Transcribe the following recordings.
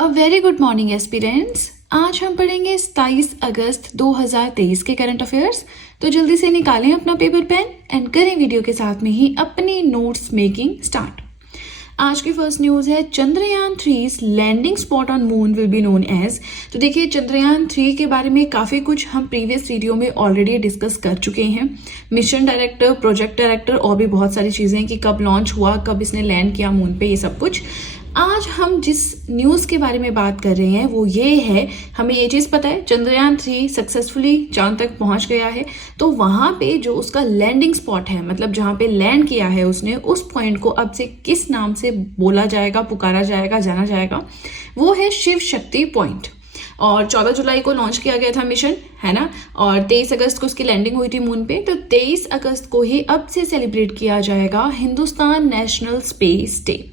A very good morning aspirants. आज हम पढ़ेंगे 27 अगस्त 2023 के करंट अफेयर्स। तो जल्दी से निकालें अपना पेपर पेन एंड करें वीडियो के साथ में ही अपनी नोट्स मेकिंग स्टार्ट। आज की फर्स्ट न्यूज है Chandrayaan 3 landing spot on moon will be known as. तो देखिए चंद्रयान 3 के बारे में काफी कुछ हम प्रीवियस वीडियो में ऑलरेडी डिस्कस कर चुके हैं। मिशन डायरेक्टर, प्रोजेक्ट डायरेक्टर और भी बहुत सारी चीजें कि कब लॉन्च हुआ, कब इसने लैंड किया मून पे, ये सब कुछ। आज हम जिस न्यूज के बारे में बात कर रहे हैं वो ये है, हमें ये चीज पता है चंद्रयान 3 सक्सेसफुली चांद तक पहुंच गया है। तो वहां पे जो उसका लैंडिंग स्पॉट है, मतलब जहां पे लैंड किया है उसने, उस पॉइंट को अब से किस नाम से बोला जाएगा, पुकारा जाएगा, जाना जाएगा, वो है शिव शक्ति पॉइंट। और 14 जुलाई को लॉन्च किया गया था मिशन, है ना, और 23 अगस्त को उसकी लैंडिंग हुई थी मून पे। तो 23 अगस्त को ही अब से सेलिब्रेट किया जाएगा हिंदुस्तान नेशनल स्पेस डे,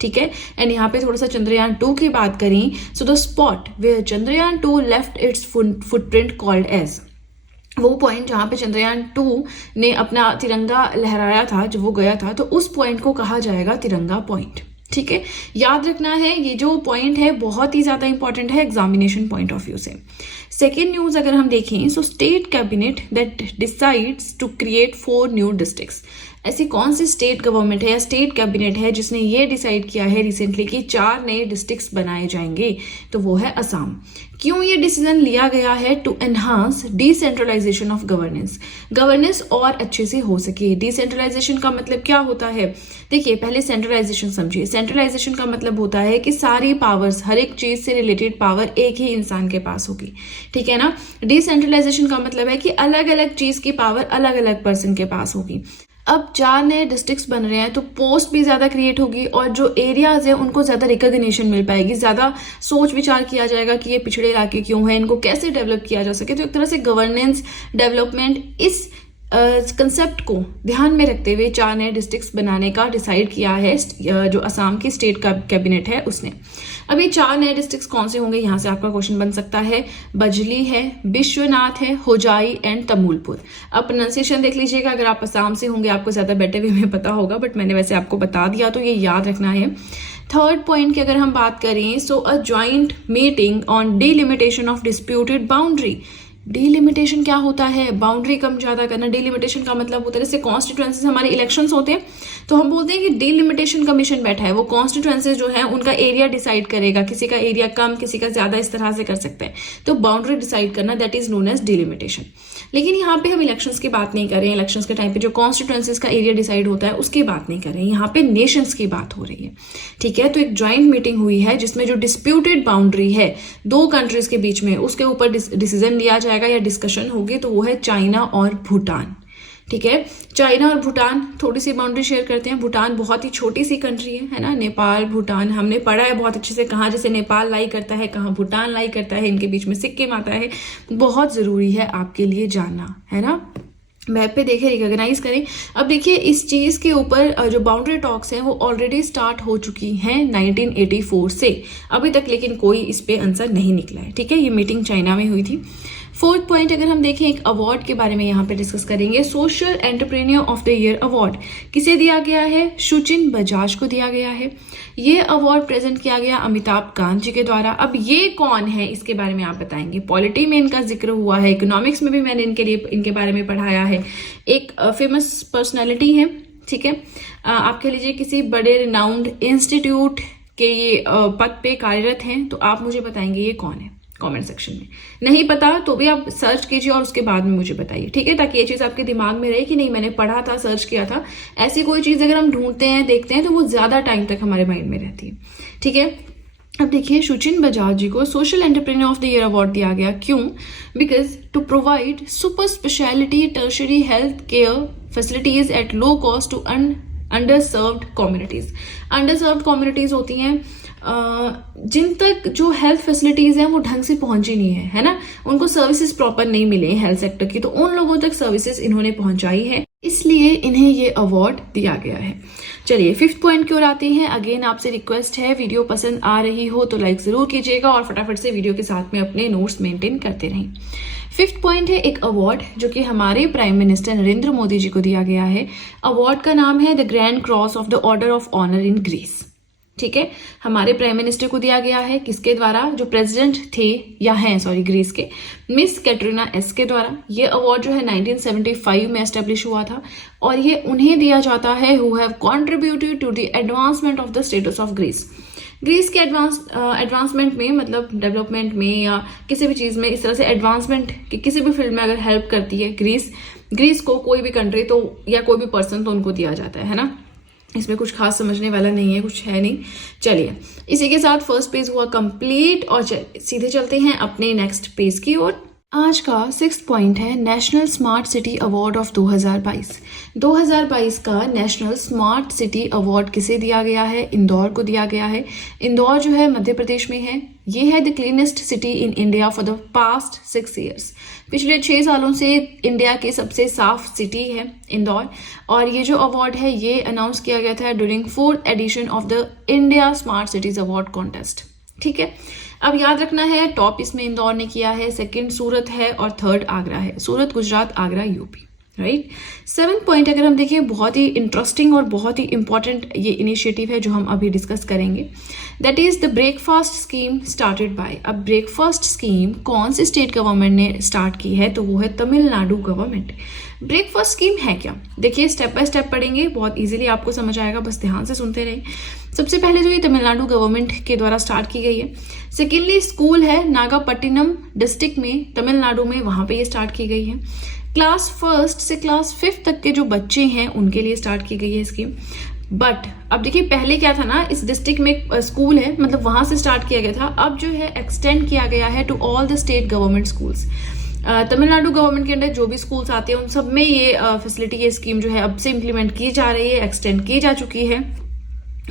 ठीक है। एंड यहाँ पे थोड़ा सा चंद्रयान 2 की बात करें, so the spot where Chandrayaan 2 left its footprint called as, वो पॉइंट जहां पे चंद्रयान 2 ने अपना तिरंगा लहराया था, जब वो गया था, तो उस पॉइंट को कहा जाएगा तिरंगा पॉइंट, ठीक है। याद रखना है ये जो पॉइंट है बहुत ही ज्यादा इंपॉर्टेंट है एग्जामिनेशन पॉइंट ऑफ व्यू से। सेकेंड न्यूज अगर हम देखें, so state cabinet that decides to create 4 new districts. ऐसी कौन सी स्टेट गवर्नमेंट है या स्टेट कैबिनेट है जिसने ये डिसाइड किया है रिसेंटली कि 4 नए डिस्ट्रिक्ट्स बनाए जाएंगे? तो वो है असम। क्यों ये डिसीजन लिया गया है? To enhance decentralisation of governance और अच्छे से हो सके। डिसेंट्रलाइजेशन का मतलब क्या होता है? देखिए पहले सेंट्रलाइजेशन समझिए। सेंट्रलाइजेशन का मतलब होता है कि सारी पावर्स, हर एक चीज से रिलेटेड पावर एक ही इंसान के पास होगी, ठीक है ना। डिसेंट्रलाइजेशन का मतलब है कि अलग अलग चीज की पावर अलग अलग पर्सन के पास होगी। अब 4 नए डिस्ट्रिक्ट्स बन रहे हैं तो पोस्ट भी ज्यादा क्रिएट होगी और जो एरियाज है उनको ज्यादा रिकॉग्निशन मिल पाएगी, ज्यादा सोच विचार किया जाएगा कि ये पिछड़े इलाके क्यों है, इनको कैसे डेवलप किया जा सके। तो एक तरह से गवर्नेंस डेवलपमेंट, इस कंसेप्ट को ध्यान में रखते हुए 4 नए डिस्ट्रिक्ट्स बनाने का डिसाइड किया है जो असम की स्टेट का कैबिनेट है उसने। अब ये 4 नए डिस्ट्रिक्ट्स कौन से होंगे, यहाँ से आपका क्वेश्चन बन सकता है। बजली है, विश्वनाथ है, होजाई एंड तमुलपुर। अब प्रोनाउंसिएशन देख लीजिएगा, अगर आप असम से होंगे आपको ज्यादा बेटर वे में पता होगा, बट मैंने वैसे आपको बता दिया तो ये याद रखना है। थर्ड पॉइंट की अगर हम बात करें, so a joint meeting on delimitation of disputed boundary. Delimitation क्या होता है? बाउंड्री कम ज्यादा करना। डिलिमिटेशन का मतलब होता है जैसे कॉन्स्टिट्यूएंसीज हमारे इलेक्शंस होते हैं तो हम बोलते हैं कि डिलिमिटेशन कमीशन बैठा है, वो कॉन्स्टिट्यूएंसीज जो है उनका एरिया डिसाइड करेगा, किसी का एरिया कम, किसी का ज्यादा, इस तरह से कर सकते हैं। तो बाउंड्री डिसाइड करना, that is known as delimitation. लेकिन यहाँ पे हम इलेक्शंस की बात नहीं कर रहे हैं। इलेक्शंस के टाइम पे जो कॉन्स्टिट्यूएंसीज का एरिया डिसाइड होता है उसकी बात नहीं कर रहे हैं, यहाँ पे नेशंस की बात हो रही है, ठीक है। तो एक ज्वाइंट मीटिंग हुई है जिसमें जो डिस्प्यूटेड बाउंड्री है 2 कंट्रीज के बीच में, उसके ऊपर डिसीजन लिया जाएगा या डिस्कशन होगी। तो वो है चाइना और भूटान, ठीक है। चाइना और भूटान थोड़ी सी बाउंड्री शेयर करते हैं। भूटान बहुत ही छोटी सी कंट्री है ना। नेपाल, भूटान हमने पढ़ा है बहुत अच्छे से, कहाँ जैसे नेपाल लाई करता है, कहाँ भूटान लाई करता है, इनके बीच में सिक्किम आता है। बहुत जरूरी है आपके लिए जानना, है ना। मैप पे देखें, रिकॉग्नाइज करें। अब देखिए इस चीज के ऊपर जो बाउंड्री टॉक्स हैं वो ऑलरेडी स्टार्ट हो चुकी हैं 1984 से अभी तक, लेकिन कोई इस पे आंसर नहीं निकला है, ठीक है। ये मीटिंग चाइना में हुई थी। फोर्थ पॉइंट अगर हम देखें, एक अवार्ड के बारे में यहाँ पे डिस्कस करेंगे। Social entrepreneur of the year award किसे दिया गया है? शुचिन बजाज को दिया गया है। ये अवार्ड प्रेजेंट किया गया अमिताभ कांत जी के द्वारा। अब ये कौन है इसके बारे में आप बताएंगे। पॉलिटी में इनका जिक्र हुआ है, इकोनॉमिक्स में भी मैंने इनके बारे में पढ़ाया है। एक फेमस पर्सनैलिटी है, ठीक है। आप कह लीजिए किसी बड़े रिनाउंड इंस्टीट्यूट के ये पद पे कार्यरत हैं। तो आप मुझे बताएंगे ये कौन है कमेंट सेक्शन में। नहीं पता तो भी आप सर्च कीजिए और उसके बाद में मुझे बताइए, ठीक है, ताकि ये चीज आपके दिमाग में रहे कि नहीं मैंने पढ़ा था, सर्च किया था। ऐसी कोई चीज अगर हम ढूंढते हैं, देखते हैं, तो वो ज्यादा टाइम तक हमारे माइंड में रहती है, ठीक है। अब देखिए शुचिन बजाज जी को social entrepreneur of the year award दिया गया। क्यों? Because to provide super speciality tertiary health care facilities at low cost to underserved communities. Underserved communities होती हैं जिन तक जो हेल्थ फैसिलिटीज हैं वो ढंग से पहुंची नहीं है ना, उनको सर्विसेज प्रॉपर नहीं मिले हेल्थ सेक्टर की, तो उन लोगों तक सर्विसेज इन्होंने पहुंचाई है, इसलिए इन्हें ये अवार्ड दिया गया है। चलिए फिफ्थ पॉइंट की ओर आते हैं। अगेन आपसे रिक्वेस्ट है, वीडियो पसंद आ रही हो तो लाइक जरूर कीजिएगा और फटाफट से वीडियो के साथ में अपने नोट्स मेंटेन करते रहें। फिफ्थ पॉइंट है एक अवार्ड जो कि हमारे प्राइम मिनिस्टर नरेंद्र मोदी जी को दिया गया है। अवार्ड का नाम है the grand cross of the order of honour in Greece, ठीक है, हमारे प्राइम मिनिस्टर को दिया गया है, किसके द्वारा, जो प्रेसिडेंट थे या हैं सॉरी ग्रीस के, मिस कैटरीना एस के द्वारा। ये अवार्ड जो है 1975 में एस्टेब्लिश हुआ था और ये उन्हें दिया जाता है who have contributed to the advancement of the status of Greece. Greece के एडवांसमेंट में मतलब डेवलपमेंट में या किसी भी चीज़ में, इस तरह से एडवांसमेंट की किसी भी फील्ड में अगर हेल्प करती है ग्रीस को कोई भी कंट्री तो या कोई भी पर्सन तो उनको दिया जाता है ना। इसमें कुछ खास समझने वाला नहीं है, कुछ है नहीं। चलिए, इसी के साथ फर्स्ट पेज हुआ कंप्लीट और सीधे चलते हैं अपने नेक्स्ट पेज की ओर। आज का 6th पॉइंट है national smart city award of 2022। 2022 का नेशनल स्मार्ट सिटी अवार्ड किसे दिया गया है? इंदौर को दिया गया है। इंदौर जो है मध्य प्रदेश में है। ये है the cleanest city in India for the past 6 years. पिछले 6 सालों से इंडिया की सबसे साफ सिटी है इंदौर। और ये जो अवार्ड है ये अनाउंस किया गया था during 4th edition of the India smart cities award contest. ठीक है, अब याद रखना है टॉप इसमें इंदौर ने किया है, सेकंड सूरत है और थर्ड आगरा है। Surat Gujarat, Agra UP, right. 7th point अगर हम देखें, बहुत ही इंटरेस्टिंग और बहुत ही इंपॉर्टेंट ये इनिशिएटिव है जो हम अभी डिस्कस करेंगे। That is the breakfast scheme started by. अब ब्रेकफास्ट स्कीम कौन सी स्टेट गवर्नमेंट ने स्टार्ट की है? तो वो है तमिलनाडु गवर्नमेंट। ब्रेकफास्ट स्कीम है क्या? देखिए स्टेप बाय स्टेप पढ़ेंगे, बहुत इजीली आपको समझ आएगा, बस ध्यान से सुनते रहें। सबसे पहले जो ये तमिलनाडु गवर्नमेंट के द्वारा स्टार्ट की गई है। सेकेंडली स्कूल है नागापट्टिनम डिस्ट्रिक्ट में, तमिलनाडु में, वहां पे ये स्टार्ट की गई है। क्लास 1 से क्लास 5 तक के जो बच्चे हैं उनके लिए स्टार्ट की गई है स्कीम। बट अब देखिए पहले क्या था ना, इस डिस्ट्रिक्ट में एक स्कूल है, मतलब वहां से स्टार्ट किया गया था। अब जो है एक्सटेंड किया गया है to all the state government schools. Tamil Nadu government के अंडर जो भी स्कूल्स आते हैं उन सब में ये फैसिलिटी, ये स्कीम जो है अब से इम्प्लीमेंट की जा रही है, एक्सटेंड की जा चुकी है।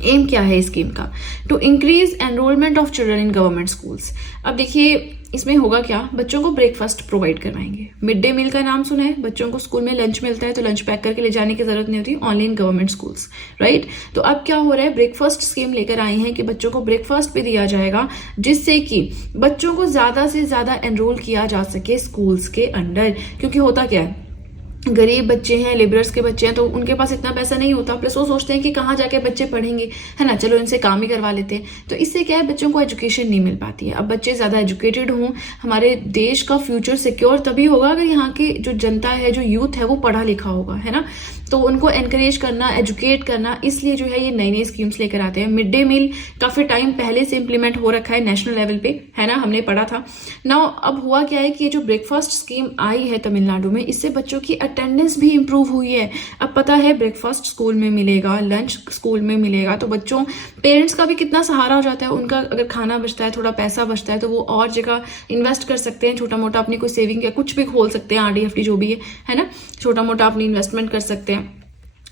एम क्या है स्कीम का? To increase enrolment of children in government schools. अब देखिए इसमें होगा क्या, बच्चों को ब्रेकफास्ट प्रोवाइड करवाएंगे। मिड डे मील का नाम सुना है, बच्चों को स्कूल में लंच मिलता है तो लंच पैक करके ले जाने की जरूरत नहीं होती, only in government schools, right. तो अब क्या हो रहा है, ब्रेकफास्ट स्कीम लेकर आई हैं कि बच्चों को ब्रेकफास्ट भी दिया जाएगा, जिससे कि बच्चों को ज्यादा से ज्यादा एनरोल किया जा सके स्कूल्स के अंडर। क्योंकि होता क्या है, गरीब बच्चे हैं, लेबरर्स के बच्चे हैं, तो उनके पास इतना पैसा नहीं होता, प्लस वो सोचते हैं कि कहाँ जाके बच्चे पढ़ेंगे, है ना, चलो इनसे काम ही करवा लेते हैं। तो इससे क्या है, बच्चों को एजुकेशन नहीं मिल पाती है। अब बच्चे ज्यादा एजुकेटेड हों, हमारे देश का फ्यूचर सिक्योर तभी होगा अगर यहाँ की जो जनता है, जो यूथ है, वो पढ़ा लिखा होगा, है ना। तो उनको एनकरेज करना, एजुकेट करना, इसलिए जो है ये नई नई स्कीम्स लेकर आते हैं। मिड डे मील काफी टाइम पहले से इंप्लीमेंट हो रखा है नेशनल लेवल पे, है ना, हमने पढ़ा था ना। अब हुआ क्या है कि ये जो ब्रेकफास्ट स्कीम आई है तमिलनाडु में, इससे बच्चों की अटेंडेंस भी इंप्रूव हुई है। अब पता है ब्रेकफास्ट स्कूल में मिलेगा, लंच स्कूल में मिलेगा, तो बच्चों, पेरेंट्स का भी कितना सहारा हो जाता है। उनका अगर खाना बचता है, थोड़ा पैसा बचता है, तो वो और जगह इन्वेस्ट कर सकते हैं, छोटा मोटा अपनी कोई सेविंग या कुछ भी खोल सकते हैं, RD FD जो भी है ना, छोटा मोटा अपनी इन्वेस्टमेंट कर सकते हैं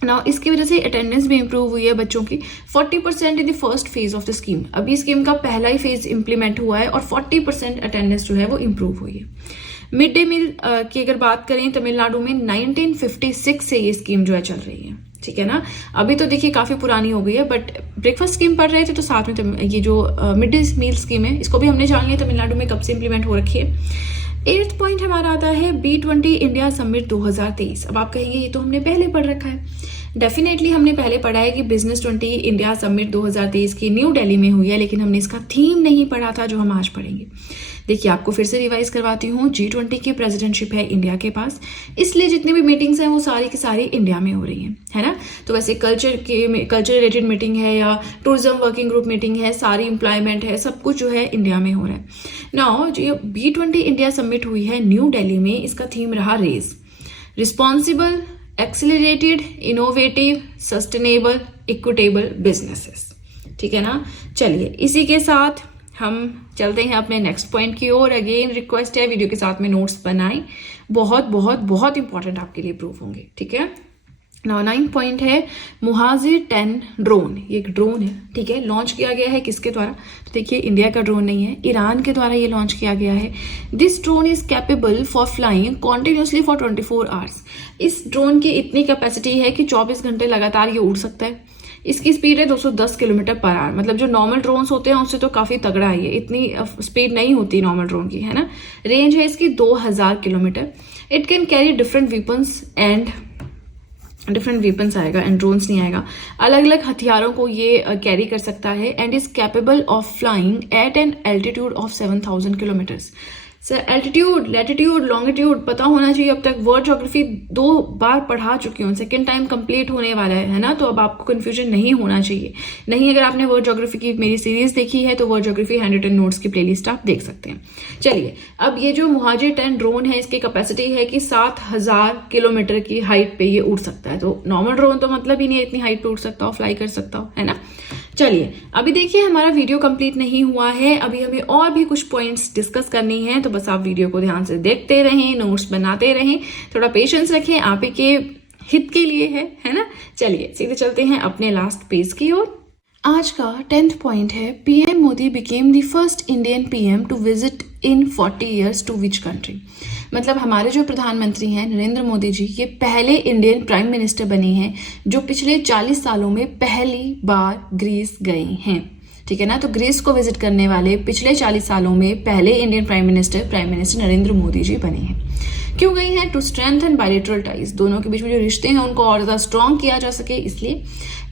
ना। इसकी वजह से अटेंडेंस भी इंप्रूव हुई है बच्चों की। 40% in the first phase of the scheme. अभी स्कीम का पहला ही फेज इंप्लीमेंट हुआ है और 40% अटेंडेंस जो है वो इंप्रूव हुई है। मिड डे मील की अगर बात करें तमिलनाडु में 1956 से ये स्कीम जो है चल रही है, ठीक है ना। अभी तो देखिए काफी पुरानी हो गई है, बट ब्रेकफास्ट स्कीम पढ़ रहे थे तो साथ में ये जो मिड डे मील स्कीम है, इसको भी हमने जान लिया तमिलनाडु में कब से इंप्लीमेंट हो रखी है। 8th पॉइंट हमारा आता है B20 इंडिया समिट 2023। अब आप कहेंगे ये तो हमने पहले पढ़ रखा है। डेफिनेटली हमने पहले पढ़ा है कि बिजनेस 20 इंडिया समिट 2023 की न्यू दिल्ली में हुई है, लेकिन हमने इसका थीम नहीं पढ़ा था जो हम आज पढ़ेंगे। देखिए आपको फिर से रिवाइज करवाती हूँ, G20 की प्रेसिडेंटशिप है इंडिया के पास, इसलिए जितनी भी मीटिंग्स हैं वो सारी की सारी इंडिया में हो रही हैं, है ना। तो वैसे कल्चर रिलेटेड मीटिंग है या टूरिज्म वर्किंग ग्रुप मीटिंग है, सारी एम्प्लॉयमेंट है, सब कुछ जो है इंडिया में हो रहा है। नाउ जो B20 इंडिया समिट हुई है न्यू दिल्ली में, इसका थीम रहा raise, responsible, accelerated, innovative, sustainable, equitable businesses, ठीक है ना। चलिए इसी के साथ हम चलते हैं अपने नेक्स्ट पॉइंट की ओर। अगेन रिक्वेस्ट है वीडियो के साथ में नोट्स बनाएं, बहुत बहुत बहुत इंपॉर्टेंट आपके लिए प्रूफ होंगे, ठीक है। 9th पॉइंट है मुहाजिर 10 ड्रोन। ये एक ड्रोन है, ठीक है, लॉन्च किया गया है किसके द्वारा? तो देखिए इंडिया का ड्रोन नहीं है, ईरान के द्वारा ये लॉन्च किया गया है। This drone is capable for flying continuously for 24 hours. इस ड्रोन की इतनी कैपेसिटी है कि 24 घंटे लगातार ये उड़ सकता है। इसकी स्पीड है 210 किलोमीटर पर आवर, मतलब जो नॉर्मल ड्रोन्स होते हैं उससे तो काफी तगड़ा है ये, इतनी स्पीड नहीं होती नॉर्मल ड्रोन की, है ना। रेंज है इसकी 2000 kilometre. It can carry different weapons and different weapons आएगा एंड ड्रोन्स नहीं आएगा। अलग अलग हथियारों को ये कैरी कर सकता है and is capable of flying eight an altitude of 7000 kilometres. Sir altitude, latitude, longitude पता होना चाहिए। अब तक वर्ल्ड ज्योग्राफी 2 बार पढ़ा चुकी हूँ, सेकेंड टाइम कंप्लीट होने वाला है ना, तो अब आपको कंफ्यूजन नहीं होना चाहिए। नहीं, अगर आपने वर्ल्ड ज्योग्राफी की मेरी सीरीज देखी है तो वर्ल्ड ज्योग्राफी हैंड नोट्स की प्लेलिस्ट आप देख सकते हैं। चलिए, अब ये जो मुहाजिर 10 ड्रोन है, इसकी कैपेसिटी है कि 7000 किलोमीटर की हाइट पे ये उड़ सकता है। तो नॉर्मल ड्रोन तो मतलब ही नहीं है इतनी हाइट पे उड़ सकता हो, फ्लाई कर सकता हो, है ना। चलिए, अभी देखिए हमारा वीडियो कंप्लीट नहीं हुआ है, अभी हमें और भी कुछ पॉइंट्स डिस्कस करनी है। तो बस आप वीडियो को ध्यान से देखते रहें, नोट्स बनाते रहें, थोड़ा पेशेंस रखें, आप ही के हित के लिए है ना। चलिए सीधे चलते हैं अपने लास्ट पेज की ओर। आज का 10th पॉइंट है, PM Modi became the first Indian PM to visit in 40 years to which country. मतलब हमारे जो प्रधानमंत्री हैं नरेंद्र मोदी जी, ये पहले इंडियन प्राइम मिनिस्टर बने हैं जो पिछले 40 सालों में पहली बार ग्रीस गए हैं। ठीक है ना, तो ग्रीस को विजिट करने वाले पिछले 40 सालों में पहले Indian prime minister Narendra Modi ji बने हैं। क्यों गए हैं? टू स्ट्रेंथन बायलैटरल टाइज, दोनों के बीच में जो रिश्ते हैं उनको और ज्यादा स्ट्रॉन्ग किया जा सके, इसलिए।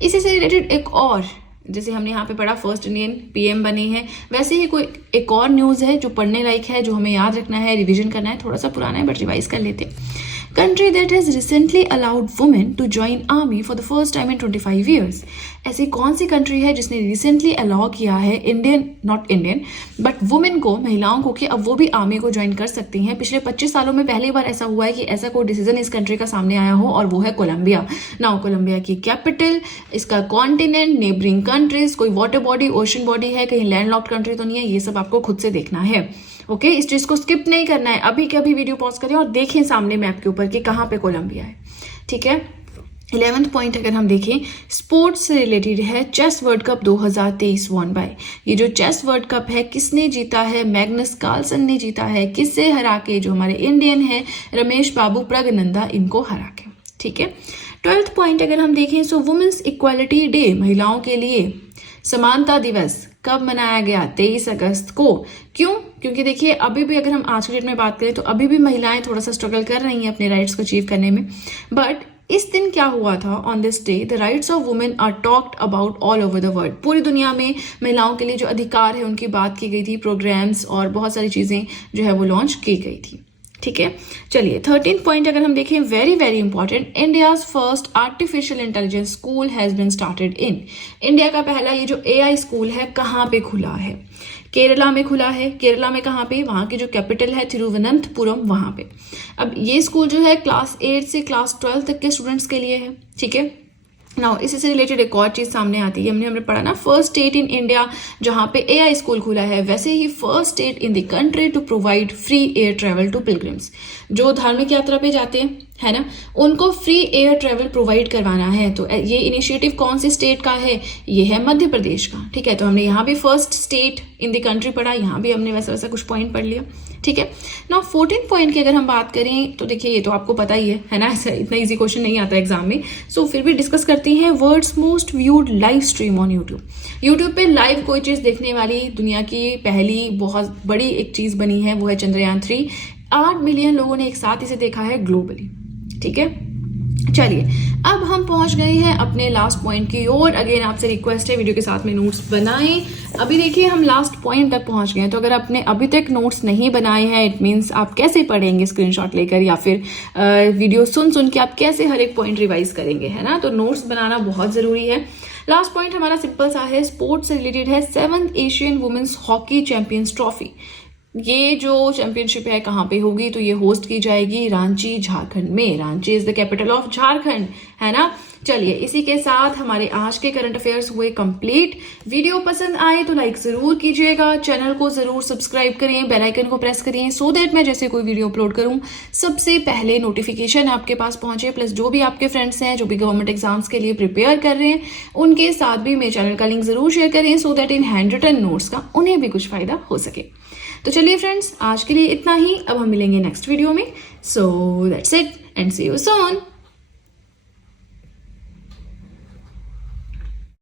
इसी से रिलेटेड एक और, जैसे हमने यहाँ पे पढ़ा फर्स्ट इंडियन पीएम बने हैं, वैसे ही कोई एक और न्यूज है जो पढ़ने लायक है, जो हमें याद रखना है, रिवीजन करना है। थोड़ा सा पुराना है बट रिवाइज कर लेते हैं। Country that has recently allowed women to join army for the first time in 25 years। ऐसी कौन सी कंट्री है जिसने रिसेंटली अलाउ किया है नॉट इंडियन बट वुमेन को, महिलाओं को, कि अब वो भी आर्मी को ज्वाइन कर सकती हैं। पिछले 25 सालों में पहली बार ऐसा हुआ है कि ऐसा कोई डिसीजन इस कंट्री का सामने आया हो, और वो है कोलंबिया। नाउ कोलंबिया की कैपिटल, इसका कॉन्टिनेंट, नेबरिंग कंट्रीज, कोई वाटर बॉडी, ओशन बॉडी है, कहीं लैंडलॉक्ड कंट्री तो नहीं है, ये सब आपको खुद से देखना है। ओके, इस चीज को स्किप नहीं करना है। अभी के अभी वीडियो पॉज करें और देखें सामने मैप के ऊपर कि कहाँ पे कोलंबिया है। ठीक है, 11th पॉइंट अगर हम देखें, स्पोर्ट्स से रिलेटेड है। Chess world cup 2023 won by, ये जो चेस वर्ल्ड कप है किसने जीता है? मैग्नस कार्लसन ने जीता है। किससे हरा के? जो हमारे इंडियन है रमेश बाबू प्रगनंदा, इनको हरा के। ठीक है, 12th पॉइंट अगर हम देखें, सो वुमेन्स इक्वालिटी डे, महिलाओं के लिए समानता दिवस कब मनाया गया? 23 अगस्त को। क्यों? क्योंकि देखिए अभी भी अगर हम आज के डेट में बात करें तो अभी भी महिलाएं थोड़ा सा स्ट्रगल कर रही हैं अपने राइट्स को अचीव करने में। बट इस दिन क्या हुआ था? On this day the rights of women are talked about all over the world. पूरी दुनिया में महिलाओं के लिए जो अधिकार है उनकी बात की गई थी, प्रोग्राम्स और बहुत सारी चीजें जो है वो लॉन्च की गई थी। ठीक है, चलिए 13th पॉइंट अगर हम देखें, very very important, India's first artificial intelligence school has been started in. India का पहला ये जो AI स्कूल है कहाँ पे खुला है? केरला में खुला है। केरला में कहाँ पे? वहाँ की जो कैपिटल है तिरुवनंतपुरम, वहाँ पे। अब ये स्कूल जो है क्लास 8 से क्लास 12 तक के स्टूडेंट्स के लिए है। ठीक है, नाउ इसी से रिलेटेड एक और चीज सामने आती है, हमने पढ़ा ना, फर्स्ट स्टेट इन इंडिया जहां पे AI स्कूल खुला है, वैसे ही first state in the country to provide free air travel to pilgrims. जो धार्मिक यात्रा पे जाते हैं, है ना, उनको फ्री एयर ट्रेवल प्रोवाइड करवाना है। तो ये इनिशिएटिव कौन सी स्टेट का है? ये है मध्य प्रदेश का। ठीक है, तो हमने यहाँ भी first state in the country पढ़ा, यहाँ भी हमने वैसा वैसा कुछ पॉइंट पढ़ लिया। ठीक है, नाउ 14th पॉइंट की अगर हम बात करें तो देखिए ये तो आपको पता ही है ना, ऐसा इतना इजी क्वेश्चन नहीं आता एग्जाम में, सो फिर भी डिस्कस करते हैं। World's most viewed live stream on YouTube पे लाइव कोई चीज देखने वाली दुनिया की पहली बहुत बड़ी एक चीज बनी है, वो है चंद्रयान 3। 8 मिलियन लोगों ने एक साथ इसे देखा है ग्लोबली। ठीक है, चलिए अब हम पहुंच गए हैं अपने लास्ट पॉइंट की ओर। अगेन आपसे रिक्वेस्ट है वीडियो के साथ में नोट्स बनाएं। अभी देखिए हम लास्ट पॉइंट तक पहुंच गए हैं, तो अगर आपने अभी तक नोट्स नहीं बनाए हैं, इट मीन्स आप कैसे पढ़ेंगे स्क्रीनशॉट लेकर, या फिर वीडियो सुन के आप कैसे हर एक पॉइंट रिवाइज करेंगे, है ना। तो नोट्स बनाना बहुत जरूरी है। लास्ट पॉइंट हमारा सिंपल सा है, स्पोर्ट्स से रिलेटेड है। 7th Asian women's hockey champions trophy, ये जो चैंपियनशिप है कहाँ पे होगी? तो ये होस्ट की जाएगी रांची, झारखंड में। Ranchi is the capital of Jharkhand, है ना। चलिए इसी के साथ हमारे आज के करंट अफेयर्स हुए कंप्लीट। वीडियो पसंद आए तो लाइक जरूर कीजिएगा, चैनल को जरूर सब्सक्राइब करिए, बेल आइकन को प्रेस करिए, सो दैट मैं जैसे कोई वीडियो अपलोड करूं सबसे पहले नोटिफिकेशन आपके पास पहुंचे। प्लस जो भी आपके फ्रेंड्स हैं जो भी गवर्नमेंट एग्जाम्स के लिए प्रिपेयर कर रहे हैं, उनके साथ भी मेरे चैनल का लिंक जरूर शेयर करें, so that in handwritten notes का उन्हें भी कुछ फायदा हो सके। तो चलिए फ्रेंड्स, आज के लिए इतना ही। अब हम मिलेंगे नेक्स्ट वीडियो में। So that's it and see you soon.